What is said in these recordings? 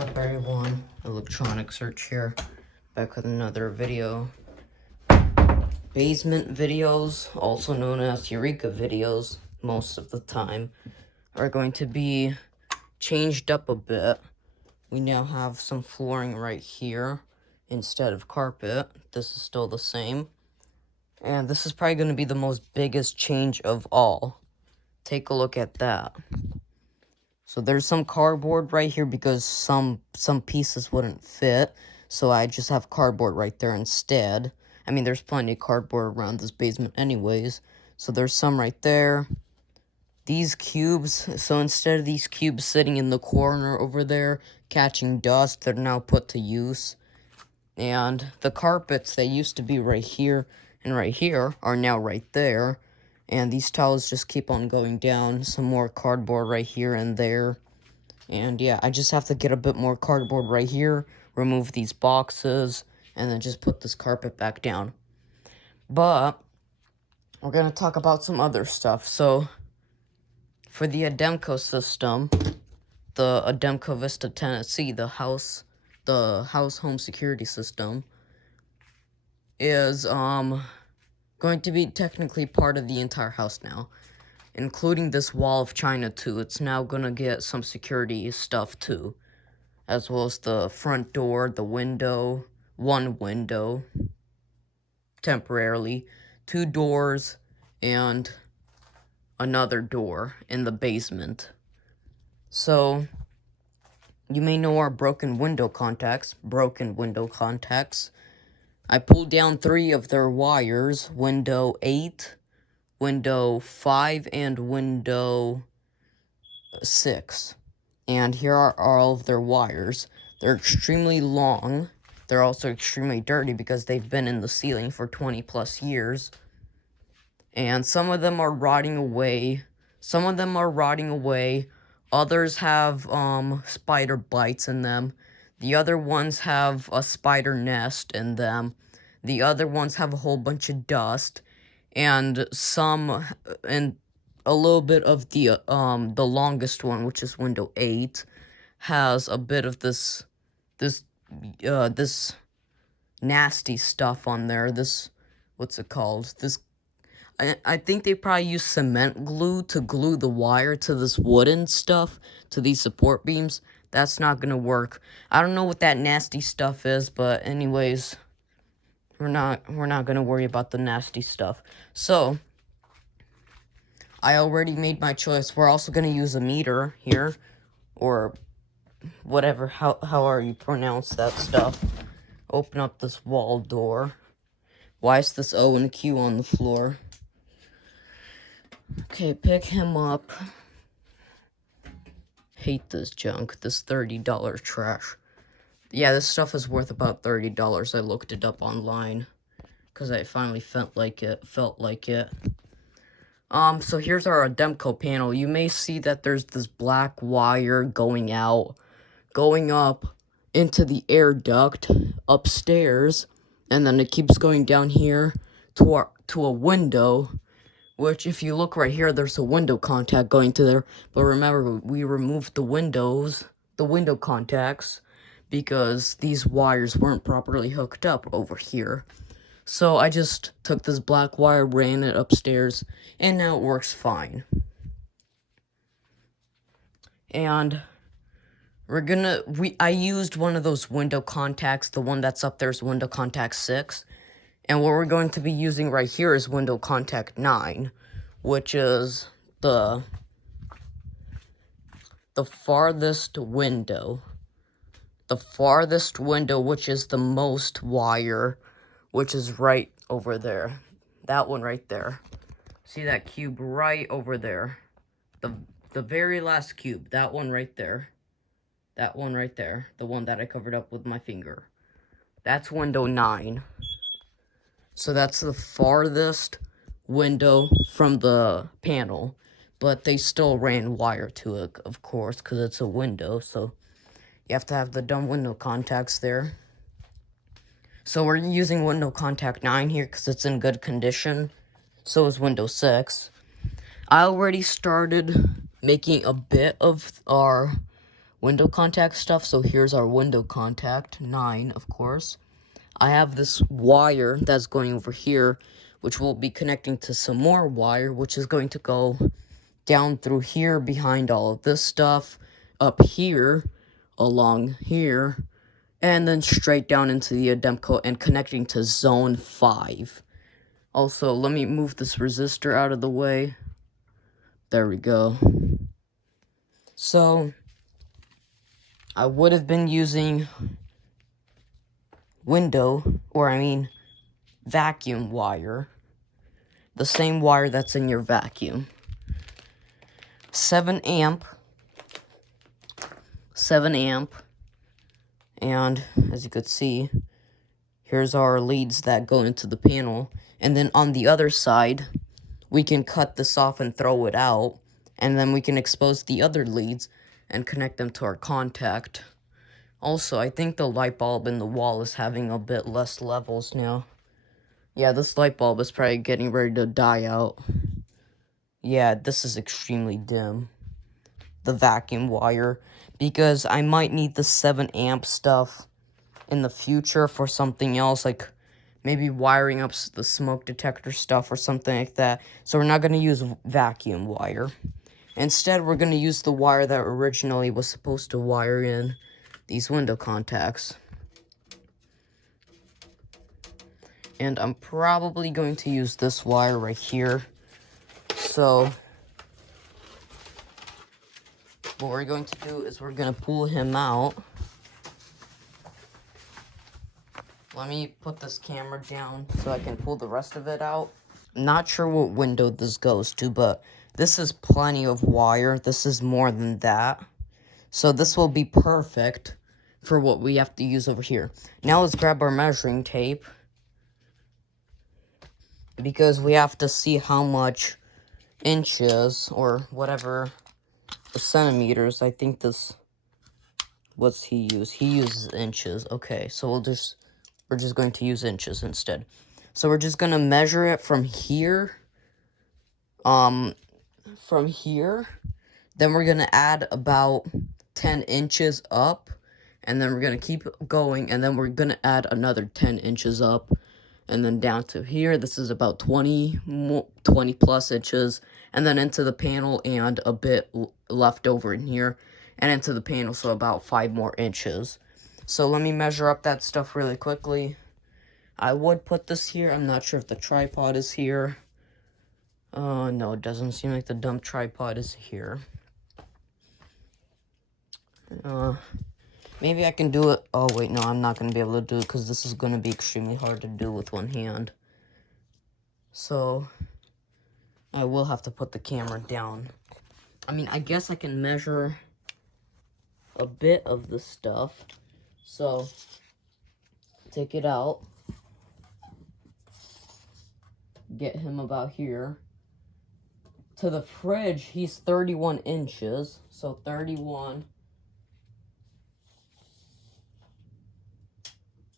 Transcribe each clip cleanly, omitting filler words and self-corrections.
What's up, everyone? Electronic Search here, back with another video. Basement videos, also known as Eureka videos, most of the time, are going to be changed up a bit. We now have some flooring right here instead of carpet. This is still the same. And this is probably going to be the most biggest change of all. Take a look at that. So there's some cardboard right here because some pieces wouldn't fit. So I just have cardboard right there instead. I mean, there's plenty of cardboard around this basement anyways. So there's some right there. These cubes, so instead of these cubes sitting in the corner over there, catching dust, they're now put to use. And the carpets that used to be right here and right here are now right there. And these tiles just keep on going down. Some more cardboard right here and there. And yeah, I just have to get a bit more cardboard right here, remove these boxes, and then just put this carpet back down. But we're going to talk about some other stuff. So for the Ademco system, the Ademco Vista Tennessee, the house home security system, is going to be technically part of the entire house now, including this wall of China too. It's now gonna get some security stuff too, as well as the front door, the window, one window, temporarily, two doors, and another door in the basement. So, you may know our broken window contacts. I pulled down 3 of their wires, window 8, window 5, and window 6. And here are all of their wires. They're extremely long. They're also extremely dirty because they've been in the ceiling for 20 plus years. And some of them are rotting away. Others have spider bites in them. The other ones have a spider nest in them. The other ones have a whole bunch of dust. And a little bit of the longest one, which is window 8, has a bit of this nasty stuff on there. What's it called? I think they probably use cement glue to glue the wire to this wooden stuff, to these support beams. That's not gonna work. I don't know what that nasty stuff is, but anyways, we're not gonna worry about the nasty stuff. So, I already made my choice. We're also gonna use a meter here, or whatever, however you pronounce that stuff. Open up this wall door. Why is this O and Q on the floor? Okay, pick him up. Hate this junk, this $30 trash. Yeah, this stuff is worth about $30. I looked it up online, because I finally felt like it. So here's our Ademco panel. You may see that there's this black wire going up into the air duct upstairs, and then it keeps going down here to a window, which if you look right here, there's a window contact going to there. But remember, we removed the window contacts, because these wires weren't properly hooked up over here. So I just took this black wire, ran it upstairs, and now it works fine. And I used one of those window contacts. The one that's up there is window contact 6. And what we're going to be using right here is window contact 9, which is the farthest window. The farthest window, which is the most wire, which is right over there. That one right there. See that cube right over there? The very last cube. That one right there. That one right there. The one that I covered up with my finger. That's window 9. So that's the farthest window from the panel. But they still ran wire to it, of course, because it's a window. So you have to have the dumb window contacts there. So we're using window contact 9 here because it's in good condition. So is window 6. I already started making a bit of our window contact stuff. So here's our window contact, 9, of course. I have this wire that's going over here, which will be connecting to some more wire, which is going to go down through here behind all of this stuff, up here, along here, and then straight down into the Ademco and connecting to zone 5. Also, let me move this resistor out of the way. There we go. So, I would have been using vacuum wire. The same wire that's in your vacuum. 7 amp. And as you could see, here's our leads that go into the panel. And then on the other side, we can cut this off and throw it out. And then we can expose the other leads and connect them to our contact. Also, I think the light bulb in the wall is having a bit less levels now. Yeah, this light bulb is probably getting ready to die out. Yeah, this is extremely dim. The vacuum wire. Because I might need the 7 amp stuff in the future for something else, like maybe wiring up the smoke detector stuff or something like that. So we're not going to use vacuum wire. Instead, we're going to use the wire that originally was supposed to wire in these window contacts. And I'm probably going to use this wire right here. So what we're going to do is we're going to pull him out. Let me put this camera down so I can pull the rest of it out. Not sure what window this goes to, but this is plenty of wire. This is more than that. So this will be perfect for what we have to use over here. Now let's grab our measuring tape, because we have to see how much inches or whatever the centimeters. I think this, what's he use? He uses inches. Okay, so we're just going to use inches instead. So we're just gonna measure it from here. Then we're gonna add about 10 inches up, and then we're gonna keep going, and then we're gonna add another 10 inches up, and then down to here. This is about 20 plus inches, and then into the panel and a bit left over in here, and into the panel, so about 5 more inches. So let me measure up that stuff really quickly. I would put this here. I'm not sure if the tripod is here. No, it doesn't seem like the dumb tripod is here. Maybe I can do it. Oh, wait, no, I'm not going to be able to do it because this is going to be extremely hard to do with one hand. So, I will have to put the camera down. I mean, I guess I can measure a bit of the stuff. So, take it out. Get him about here. To the fridge, he's 31 inches. So, 31...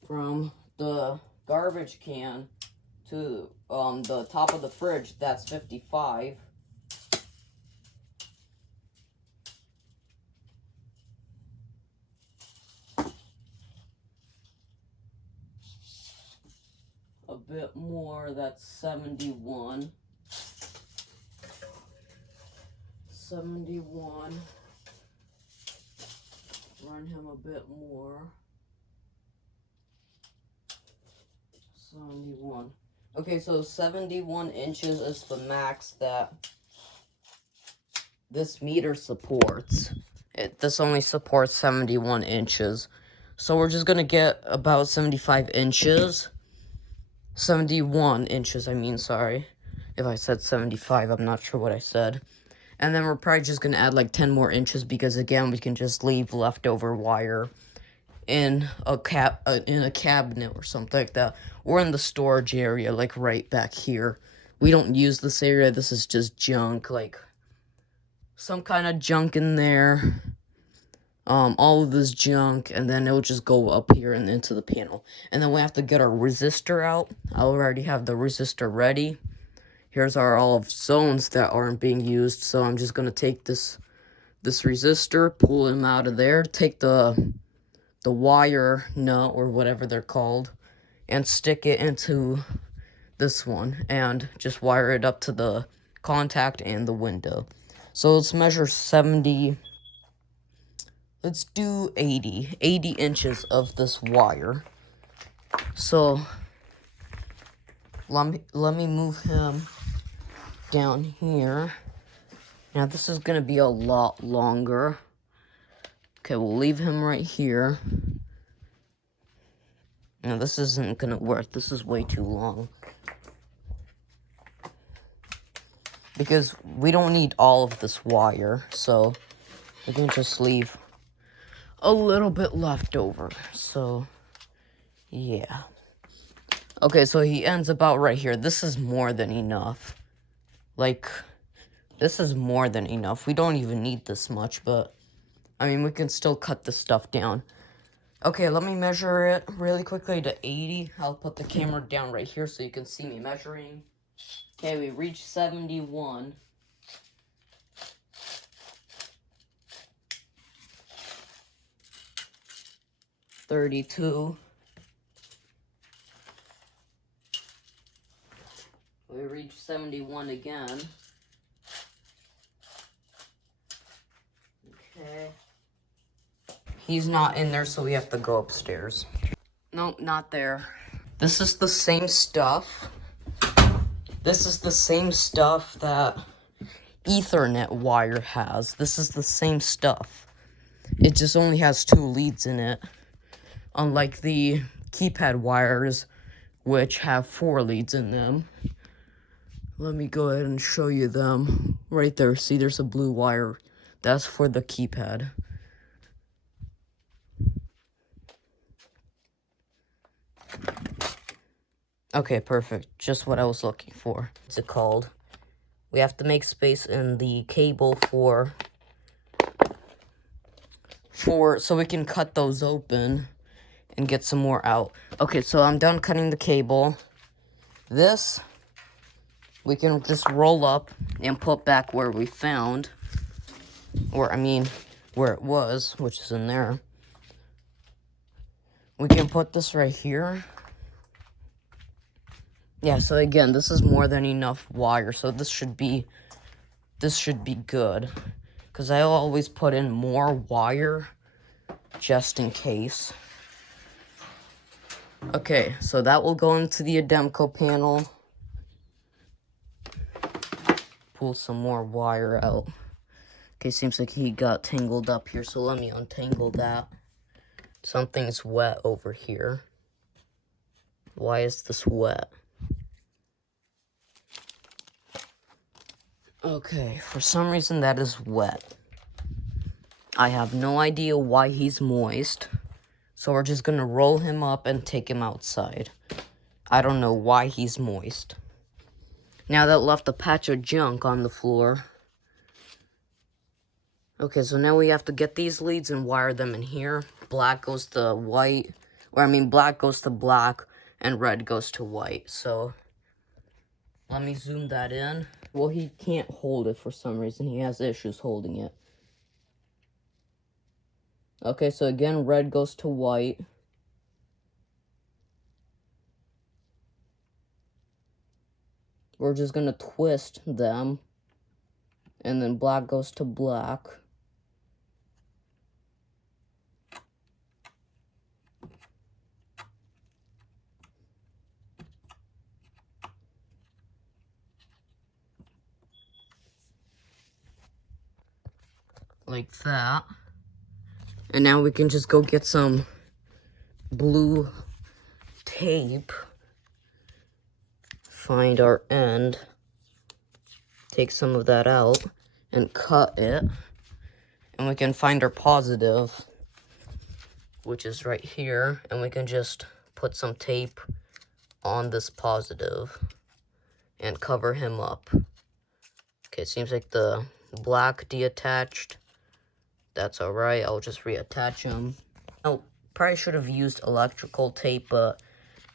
from the garbage can to the top of the fridge, that's 55. A bit more, that's 71. 71. Run him a bit more. 71. Okay, so 71 inches is the max that this meter supports. This only supports 71 inches. So we're just gonna get about 75 inches. 71 inches, I mean, sorry. If I said 75, I'm not sure what I said. And then we're probably just gonna add like 10 more inches because, again, we can just leave leftover wire in a cabinet or something like that, or in the storage area, like right back here. We don't use this area. This is just junk, like some kind of junk in there. All of this junk, and then it'll just go up here and into the panel. And then we have to get our resistor out. I already have the resistor ready. Here's all of zones that aren't being used, so I'm just gonna take this this resistor, pull him out of there, take the wire nut or whatever they're called, and stick it into this one, and just wire it up to the contact and the window. So let's measure 70, let's do 80 inches of this wire. So let me move him down here. Now this is gonna be a lot longer. Okay, we'll leave him right here. Now this isn't gonna work, this is way too long. Because we don't need all of this wire, so we can just leave a little bit left over. So, yeah. Okay, so he ends about right here. This is more than enough. Like, this is more than enough. We don't even need this much, but, I mean, we can still cut this stuff down. Okay, let me measure it really quickly to 80. I'll put the camera down right here so you can see me measuring. Okay, we reached 71. $32. We reached 71 again. Okay. He's not in there, so we have to go upstairs. Nope, not there. This is the same stuff. This is the same stuff that Ethernet wire has. This is the same stuff. It just only has 2 leads in it. Unlike the keypad wires, which have 4 leads in them. Let me go ahead and show you them. Right there, see there's a blue wire. That's for the keypad. Okay, perfect. Just what I was looking for. What's it called? We have to make space in the cable so we can cut those open and get some more out. Okay, so I'm done cutting the cable. This, we can just roll up and put back where we found. Or, I mean, where it was, which is in there. We can put this right here. Yeah, so again, this is more than enough wire, so this should be good. Because I always put in more wire, just in case. Okay, so that will go into the Ademco panel. Pull some more wire out. Okay, seems like he got tangled up here, so let me untangle that. Something's wet over here. Why is this wet? Okay, for some reason that is wet. I have no idea why he's moist. So we're just gonna roll him up and take him outside. I don't know why he's moist. Now that left a patch of junk on the floor. Okay, so now we have to get these leads and wire them in here. Black goes to white, black goes to black, and red goes to white. So, let me zoom that in. Well, he can't hold it for some reason. He has issues holding it. Okay, so again, red goes to white. We're just gonna twist them. And then black goes to black. Like that. And now we can just go get some blue tape. Find our end. Take some of that out and cut it. And we can find our positive, which is right here. And we can just put some tape on this positive and cover him up. Okay, it seems like the black detached. That's alright, I'll just reattach him. Oh, probably should have used electrical tape, but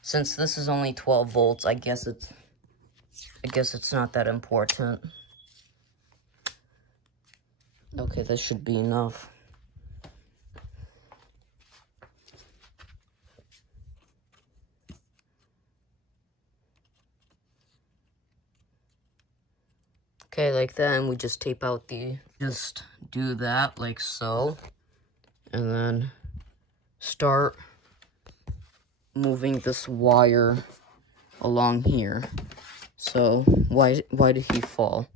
since this is only 12 volts, I guess it's not that important. Okay, that should be enough. Okay, like that, and we just tape out just do that like so, and then start moving this wire along here. So, why did he fall?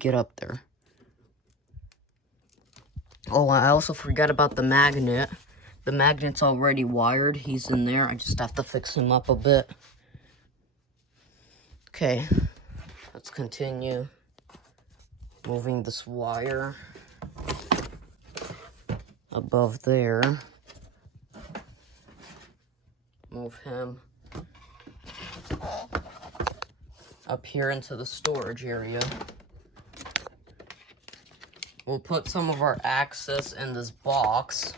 Get up there. Oh, I also forgot about the magnet. The magnet's already wired. He's in there. I just have to fix him up a bit. Okay, let's continue moving this wire above there. Move him up here into the storage area. We'll put some of our access in this box.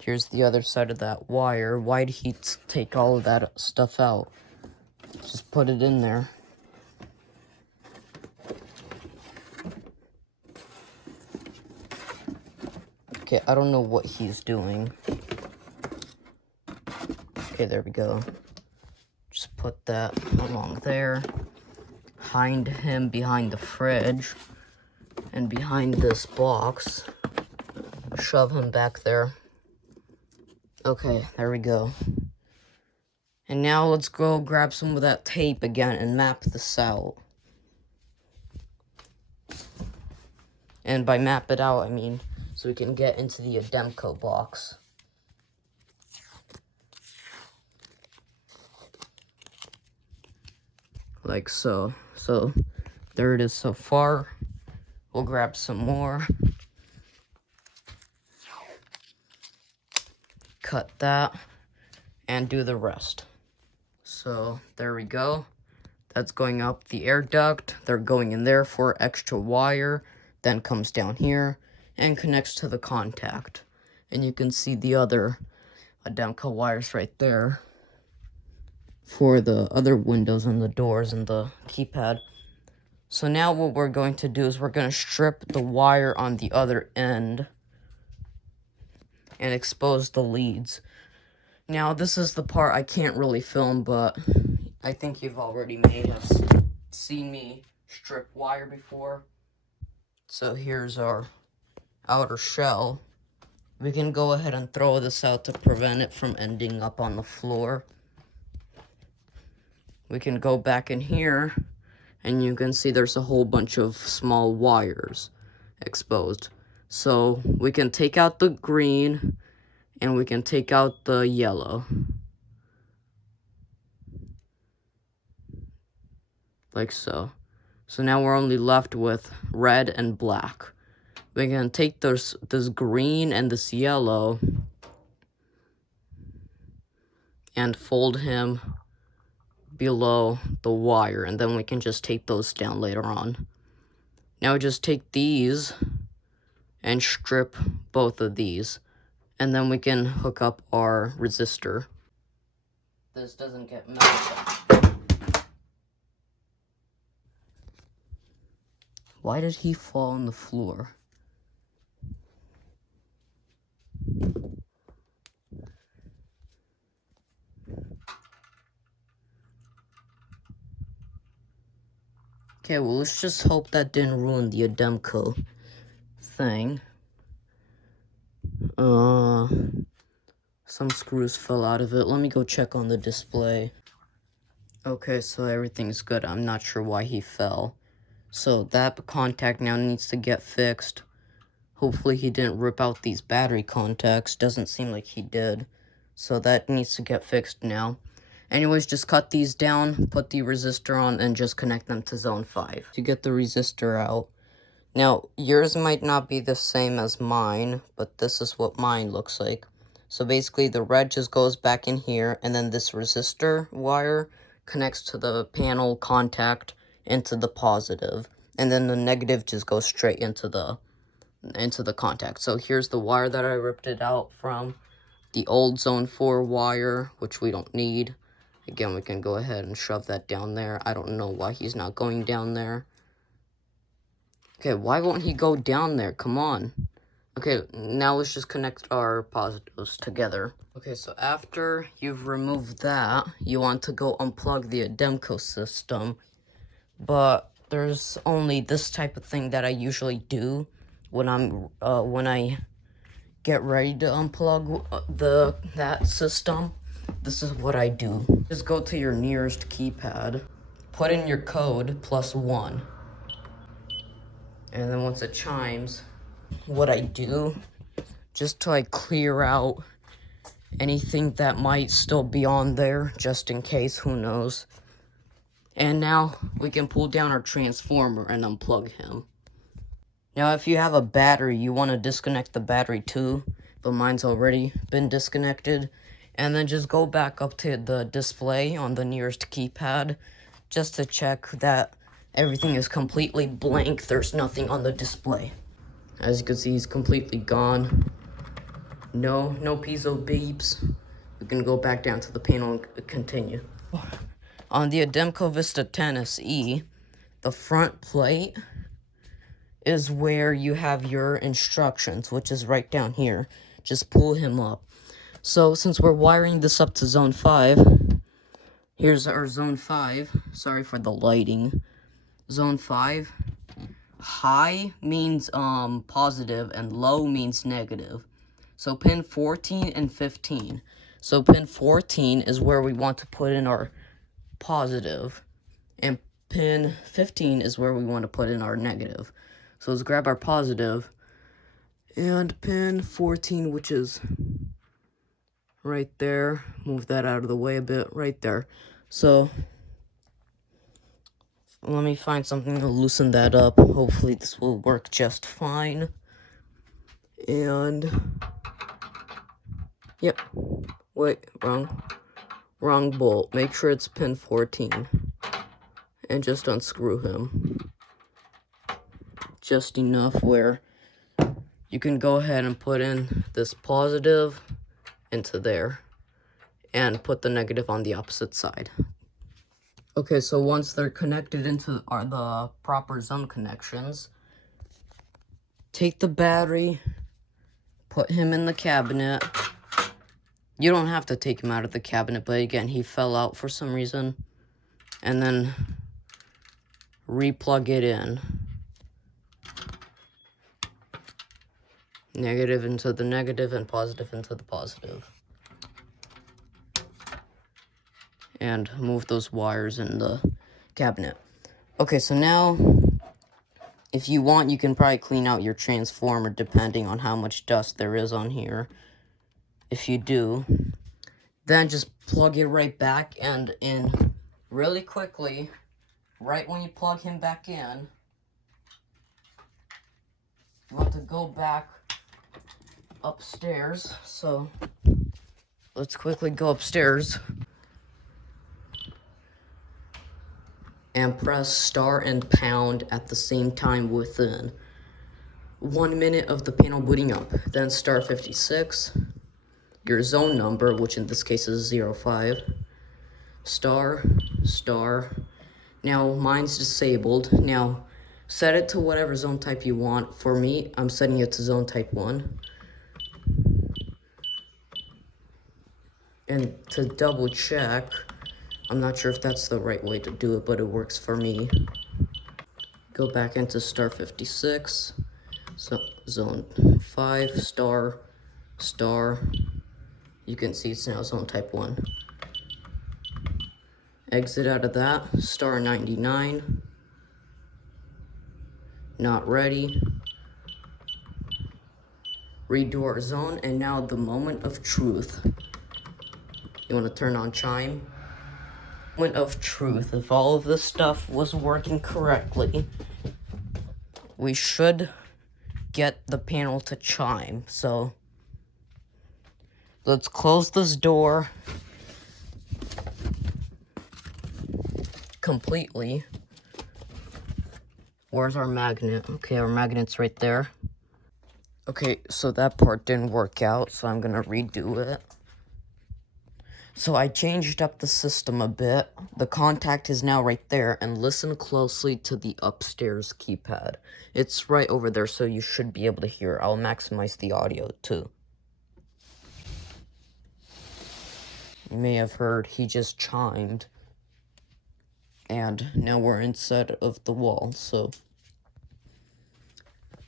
Here's the other side of that wire. Why did he take all of that stuff out? Just put it in there. Okay, I don't know what he's doing. Okay, there we go. Just put that along there. Hide him behind the fridge. And behind this box. Shove him back there. Okay, there we go. And now let's go grab some of that tape again and map this out. And by map it out, I mean so we can get into the Ademco box. Like so. So, there it is so far. We'll grab some more. Cut that. And do the rest. So, there we go. That's going up the air duct. They're going in there for extra wire. Then comes down here and connects to the contact. And you can see the other Ademco wires right there for the other windows and the doors and the keypad. So now what we're going to do is we're going to strip the wire on the other end and expose the leads. Now this is the part I can't really film, but I think you've already may have seen me strip wire before. So here's our outer shell. We can go ahead and throw this out to prevent it from ending up on the floor. We can go back in here, and you can see there's a whole bunch of small wires exposed. So we can take out the green, and we can take out the yellow. Like so. So now we're only left with red and black. We can take this green and this yellow and fold him below the wire, and then we can just tape those down later on. Now just take these and strip both of these, and then we can hook up our resistor. This doesn't get melted. Why did he fall on the floor? Okay, well, let's just hope that didn't ruin the Ademco thing. Some screws fell out of it. Let me go check on the display. Okay, so everything's good. I'm not sure why he fell. So that contact now needs to get fixed. Hopefully he didn't rip out these battery contacts. Doesn't seem like he did. So that needs to get fixed now. Anyways, just cut these down, put the resistor on, and just connect them to zone 5. To get the resistor out. Now, yours might not be the same as mine, but this is what mine looks like. So basically, the red just goes back in here, and then this resistor wire connects to the panel contact into the positive. And then the negative just goes straight into the contact. So here's the wire that I ripped it out from. The old zone 4 wire, which we don't need. Again, we can go ahead and shove that down there. I don't know why he's not going down there. Okay, why won't he go down there? Come on. Okay, now let's just connect our positives together. Okay, so after you've removed that, you want to go unplug the abbgtah system. But there's only this type of thing that I usually do when I get ready to unplug that system. This is what I do. Just go to your nearest keypad, put in your code +1, and then once it chimes, what I do, just to like clear out anything that might still be on there, just in case, who knows. And now we can pull down our transformer and unplug him. Now if you have a battery, you want to disconnect the battery too, but mine's already been disconnected. And then just go back up to the display on the nearest keypad, just to check that everything is completely blank, there's nothing on the display. As you can see, he's completely gone. No piezo beeps. We can go back down to the panel and continue. On the abbgtah Vista 10 SE, the front plate is where you have your instructions, which is right down here. Just pull him up. So since we're wiring this up to zone 5, here's our zone 5. Sorry for the lighting. Zone 5. High means positive and low means negative. So pin 14 and 15. So pin 14 is where we want to put in our positive, and pin 15 is where we want to put in our negative. So let's grab our positive and pin 14, which is right there. Move that out of the way a bit, right there. So let me find something to loosen that up. Hopefully this will work just fine. And yep, wait, wrong bolt. Make sure it's pin 14 and just unscrew him just enough where you can go ahead and put in this positive into there and put the negative on the opposite side. Okay, so once they're connected into the proper zone connections, take the battery, put him in the cabinet. You don't have to take him out of the cabinet, but again, he fell out for some reason. And then replug it in. Negative into the negative and positive into the positive. And move those wires in the cabinet. Okay, so now, if you want, you can probably clean out your transformer depending on how much dust there is on here. If you do, then just plug it right back and in really quickly. Right when you plug him back in, you want to go back upstairs. So let's quickly go upstairs and press star and pound at the same time within 1 minute of the panel booting up. Then star 56, your zone number, which in this case is 05, star. Now mine's disabled. Now set it to whatever zone type you want. For me, I'm setting it to zone type 1. And to double check, I'm not sure if that's the right way to do it, but it works for me. Go back into star 56, so zone 5, star. You can see it's now zone type 1. Exit out of that, star 99. Not ready. Redo our zone, and now the moment of truth. You want to turn on chime. Moment of truth. If all of this stuff was working correctly, we should get the panel to chime. So let's close this door completely. Where's our magnet? Okay, our magnet's right there. Okay, so that part didn't work out, so I'm gonna redo it. So I changed up the system a bit. The contact is now right there, and listen closely to the upstairs keypad. It's right over there, so you should be able to hear. I'll maximize the audio too. You may have heard he just chimed. And now we're inside of the wall, so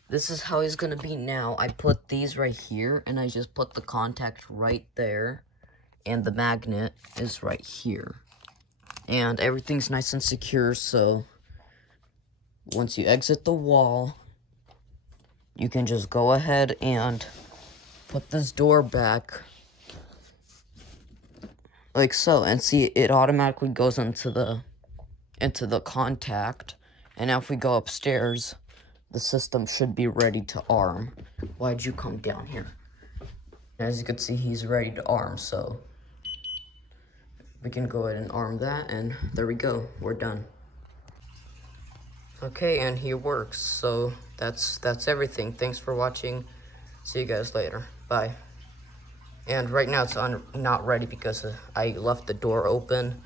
this is how he's gonna be now. I put these right here, and I just put the contact right there, and the magnet is right here. And everything's nice and secure, so once you exit the wall, you can just go ahead and put this door back, like so, and see, it automatically goes into the contact. And now if we go upstairs, the system should be ready to arm. Why'd you come down here? As you can see, he's ready to arm, so we can go ahead and arm that, and there we go, we're done. Okay, and he works, so that's everything. Thanks for watching. See you guys later. Bye. And right now it's not ready because I left the door open.